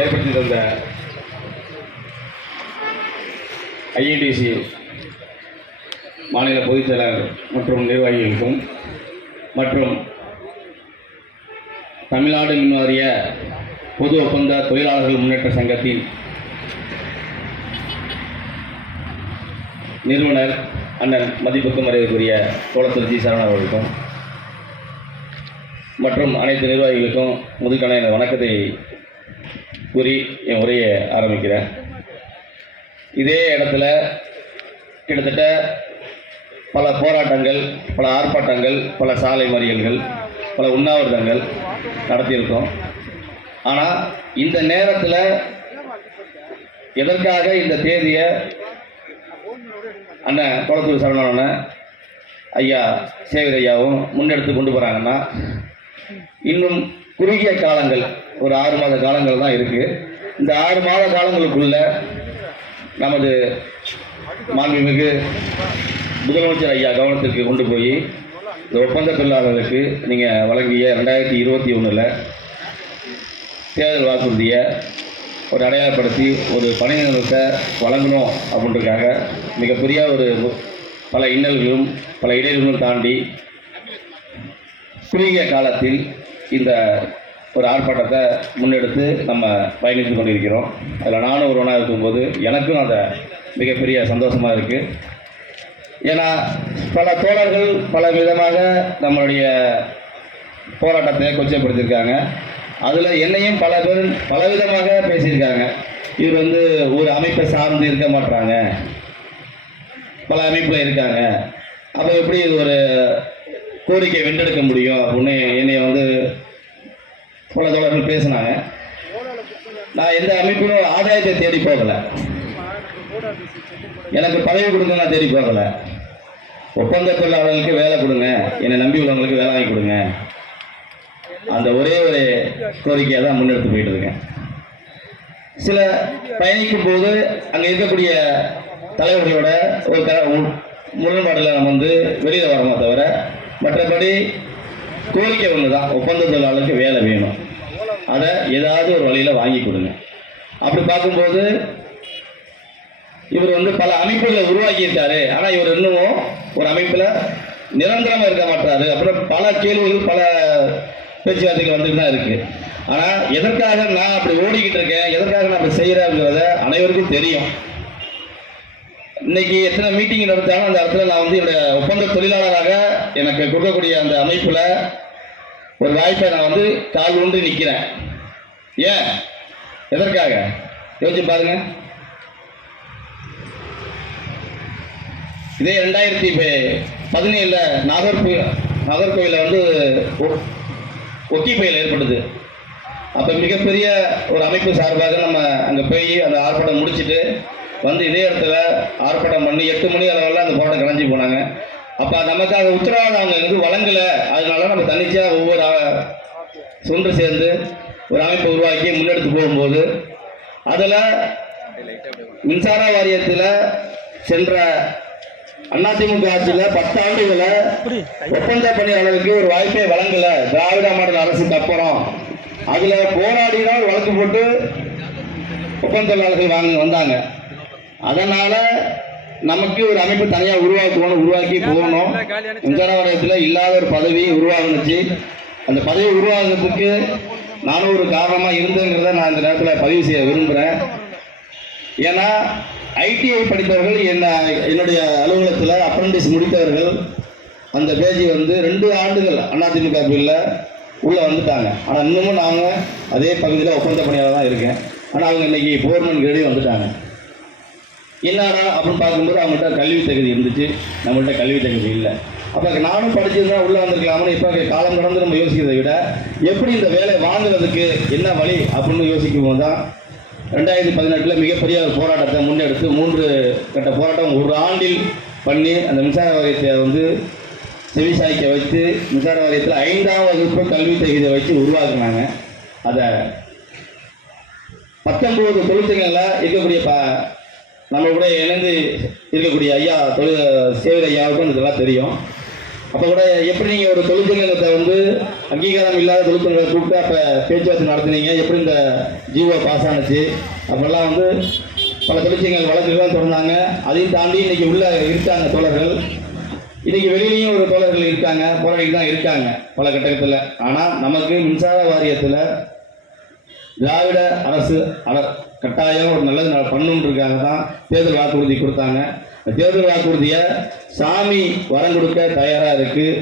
ஏற்படுத்தி தந்த ஐஎன்டிசி மாநில பொதுச்செயலாளர் மற்றும் நிர்வாகிகளுக்கும் மற்றும் தமிழ்நாடு மின்வாரிய பொது ஒப்பந்த தொழிலாளர்கள் முன்னேற்ற சங்கத்தின் நிறுவனர் அண்ணன் மதிப்புக்கும் மரியாதைக்குரிய தோழர் ஜி சரவணன் அவர்களுக்கும் மற்றும் அனைத்து நிர்வாகிகளுக்கும் முதற்கான என் வணக்கத்தை கூறி என் உரையை ஆரம்பிக்கிறேன். இதே இடத்துல கிட்டத்தட்ட பல போராட்டங்கள், பல ஆர்ப்பாட்டங்கள், பல சாலை மறியல்கள், பல உண்ணாவிரதங்கள் நடத்தியிருக்கோம். ஆனால் இந்த நேரத்தில் எதற்காக இந்த தேதியை அண்ணன் குளத்தூர் சரவணன் ஐயா சேகர் ஐயாவும் முன்னெடுத்து கொண்டு போகிறாங்கன்னா, இன்னும் குறுகிய காலங்கள், ஒரு 6 மாத காலங்கள் தான் இருக்குது. இந்த 6 மாத காலங்களுக்குள்ள நமது மாண்புமிகு முதலமைச்சர் ஐயா கவனத்திற்கு கொண்டு போய் இந்த ஒப்பந்த தொழிலாளர்களுக்கு நீங்கள் வழங்கிய 2021 தேர்தல் வாக்குறுதியை ஒரு அடையாளப்படுத்தி ஒரு பணி நிறுவனத்தை வழங்கணும் அப்படின்றதுக்காக மிகப்பெரிய ஒரு பல இன்னல்களும் பல இடைவெளிகளும் தாண்டி குறுகிய காலத்தில் இந்த ஒரு ஆர்ப்பாட்டத்தை முன்னெடுத்து நம்ம பயணித்து கொண்டிருக்கிறோம். அதில் நானும் ஒருவனாக இருக்கும்போது எனக்கும் அந்த மிகப்பெரிய சந்தோஷமாக இருக்குது. ஏன்னா பல தோழர்கள் பல விதமாக நம்மளுடைய போராட்டத்தை கொச்சைப்படுத்தியிருக்காங்க. அதில் என்னையும் பல பேர் பலவிதமாக பேசியிருக்காங்க. இவர் ஒரு அமைப்பை சார்ந்து இருக்க மாட்டாங்க, பல அமைப்பில் இருக்காங்க, அப்போ எப்படி ஒரு கோரிக்கை வென்றெடுக்க முடியும் அப்படின்னு என்னை பல தோழர்கள் பேசினாங்க. நான் எந்த அமைப்பிலும் ஆதாயத்தை தேடி போகலை, எனக்கு பதவி கொடுங்க நான் தேடி போகலை. ஒப்பந்த தொழிலாளர்களுக்கு வேலை கொடுங்க, என்னை நம்பி உள்ளவங்களுக்கு வேலை வாங்கி கொடுங்க, அந்த ஒரே ஒரு கோரிக்கையை தான் முன்னெடுத்து போயிட்டு இருக்கேன். சில பயணிக்கும் போது அங்கே இருக்கக்கூடிய தலைவர்களோட ஒரு முரண்பாடில் நம்ம வெளியில் வரமோ தவிர மற்றபடி கோரிக்கை ஒன்று தான், ஒப்பந்த தொழிலாளருக்கு வேலை வேணும், அதை ஏதாவது ஒரு வழியில் வாங்கி கொடுங்க. அப்படி பார்க்கும்போது இவர் பல அமைப்புகளை உருவாக்கியிருக்காரு. ஆனால் இவர் இன்னும் ஒரு அமைப்பில் நிரந்தரமாக இருக்க மாட்டாரு. அப்புறம் பல கேள்விகள், பல பேச்சுவார்த்தைகள் வந்துட்டு தான் இருக்குது. ஆனால் எதற்காக நான் அப்படி ஓடிக்கிட்டு இருக்கேன், எதற்காக நான் அப்படி செய்கிறேங்கிறத அனைவருக்கும் தெரியும். இன்னைக்கு எத்தனை மீட்டிங் நடத்தாலும் அந்த இடத்துல நான் என்னுடைய ஒப்பந்த தொழிலாளராக எனக்கு கொடுக்கக்கூடிய அந்த அமைப்பில் ஒரு வாய்ப்பை நான் கால் ஊன்றி நிற்கிறேன். ஏன், எதற்காக யோசிச்சு பாருங்க. இதே 2017 நாகர்கோவிலில் ஒக்கிப்பையில் ஏற்பட்டது. அப்போ மிகப்பெரிய ஒரு அமைப்பு சார்பாக நம்ம அங்கே போய் அந்த ஆர்ப்பாட்டம் முடிச்சுட்டு இதே இடத்துல ஆர்ப்பாட்டம் பண்ணி 8 மணி அளவில் அந்த போராட்டம் கலைஞ்சி போனாங்க. அப்போ நமக்கு அது உத்தரவாதம் அவங்க வழங்கலை. அதனால நம்ம தன்னிச்சையாக ஒவ்வொரு ஒன்று சேர்ந்து ஒரு அமைப்பை உருவாக்கி முன்னெடுத்து போகும்போது அதில் மின்சார வாரியத்தில் சென்ற அதிமுக ஆட்சியில் 10 ஆண்டுகளை ஒப்பந்த பணியாளருக்கு ஒரு வாய்ப்பை வழங்கலை. திராவிட மாடல் அரசுக்கு அப்புறம் அதில் போராடி தான் ஒரு வழக்கு போட்டு ஒப்பந்த தொழிலாளர்கள் வந்தாங்க. அதனால் நமக்கு ஒரு அமைப்பு தனியாக உருவாக்கி போகணும். மின்சார வாரியத்தில் இல்லாத ஒரு பதவி உருவாகுனுச்சு. அந்த பதவி உருவாகிறதுக்கு நானும் ஒரு காரணமாக இருந்தேங்கிறத நான் இந்த நேரத்தில் பதிவு செய்ய விரும்புகிறேன். ஏன்னா ஐடிஐ படித்தவர்கள் என்னுடைய அலுவலகத்தில் அப்ரண்டிஸ் முடித்தவர்கள் அந்த பேஜி 2 ஆண்டுகள் அதிமுக பில்ல உள்ளே வந்துட்டாங்க. ஆனால் இன்னமும் நாங்கள் அதே பகுதியில் ஒப்பந்த பணியாளர் தான் இருக்கேன். ஆனால் அவங்க இன்றைக்கி போர்மன் கிரேடி வந்துட்டாங்க. என்னடா அப்படின்னு பார்க்கும்போது அவங்கள்ட்ட கல்வி தகுதி இருந்துச்சு, நம்மள்கிட்ட கல்வி தகுதி இல்லை. அப்போ நானும் படிச்சிருந்தா உள்ளே வந்திருக்கலாம்னு இப்போ காலம் கடந்து நம்ம யோசிக்கிறதை விட எப்படி இந்த வேலை வாங்குறதுக்கு என்ன வழி அப்படின்னு யோசிக்கும் போது தான் 2018 மிகப்பெரிய ஒரு போராட்டத்தை முன்னெடுத்து 3 கட்ட போராட்டம் ஒரு ஆண்டில் பண்ணி அந்த மின்சார வாரியத்தை செவிசாய்க்க வைத்து மின்சார வாரியத்தில் 5ஆம் வகுப்பு கல்வி தகுதியை வச்சு உருவாக்குனாங்க. அதை 19 தொழிற்சங்கங்களில் இருக்கக்கூடிய நம்ம கூட இணைந்து இருக்கக்கூடிய ஐயா சேகர் ஐயாவுக்கும் இதெல்லாம் தெரியும். அப்போ கூட எப்படி நீங்கள் ஒரு தொழிற்சங்கத்தை வந்து அங்கீகாரம் இல்லாத தொழிற்சங்கங்களை கூப்பிட்டு அப்போ பேச்சுவார்த்தை நடத்துனீங்க, எப்படி இந்த ஜீவோ பாஸ் ஆனுச்சு? அப்போல்லாம் வந்து பல தொழிற்சங்கங்கள் வழக்குகள்லாம் தொடர்ந்தாங்க. அதையும் தாண்டி இன்னைக்கு உள்ள இருக்காங்க தோழர்கள். இன்னைக்கு வெளியிலையும் ஒரு தோழர்கள் இருக்காங்க, போராடிட்டு தான் இருக்காங்க பல கட்டத்தில். ஆனால் நமக்கு மின்சார வாரியத்தில் திராவிட அரசு கட்டாயம் ஒரு நல்லது பண்ணுன்றதுக்காக தான் தேர்தல் வாக்குறுதி கொடுத்தாங்க. தேர்தல் வாக்குறுதியை சாமி வரம் கொடுக்க தயாராக இருக்குது.